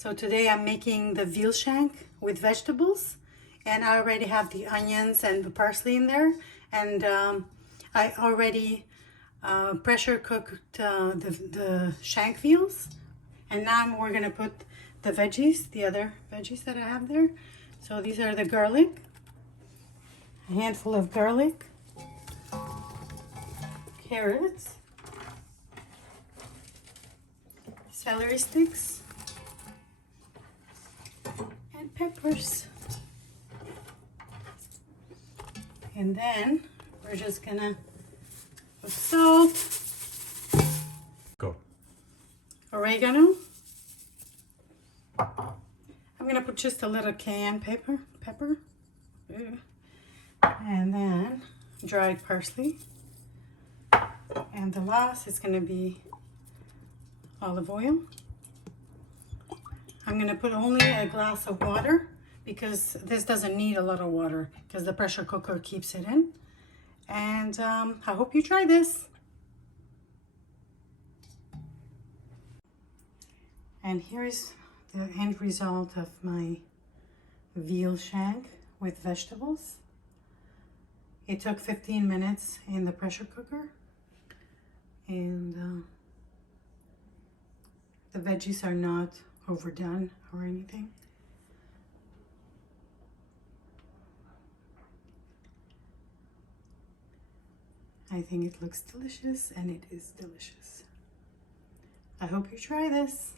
So today I'm making the veal shank with vegetables, and I already have the onions and the parsley in there, and I already pressure cooked the shank veals, and now we're gonna put the veggies, the other veggies that I have there. So these are the garlic, a handful of garlic, carrots, celery sticks, and peppers. And then we're just gonna put salt, oregano. I'm gonna put just a little cayenne pepper, and then dried parsley. And the last is gonna be olive oil. I'm gonna put only a glass of water because this doesn't need a lot of water because the pressure cooker keeps it in. And I hope you try this. And here's the end result of my veal shank with vegetables. It took 15 minutes in the pressure cooker, and the veggies are not overdone or anything. I think it looks delicious, and it is delicious. I hope you try this.